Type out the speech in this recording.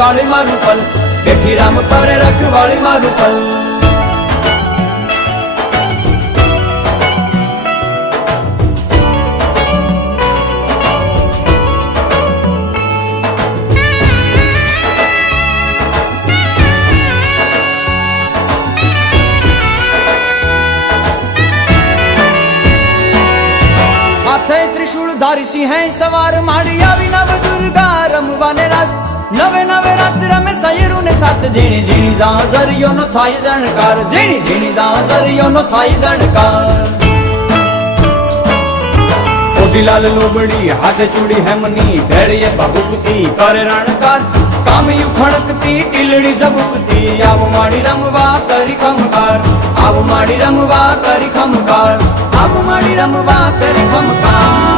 રખવાળી મારું પલ, બેઠી રામ કરે રખવાળી મારું પલ. હાથે ત્રિશુળ ધારી સિંહ સવાર માડી આવી નવ દુર્ગા રમવાને રાસ. નવે નવે રાત રમે સયરું ને સાત, ઝીણી ઝીણી ઝાંઝરીઓ નો થાય જણકાર, ઝીણી ઝીણી ઝાંઝરીઓ નો થાય જણકાર. ઓઢીલાલ લોબડી હાથે ચૂડી હેમની, ભેળીએ ભભૂકતી કરે રણકાર. કામિયું ખણકતી ટીલડી ઝબૂકતી, આવ માડી રમવા કરી ખમકાર, આવ માડી રમવા કરી ખમકાર, આવ માડી રમવા કરી ખમકાર.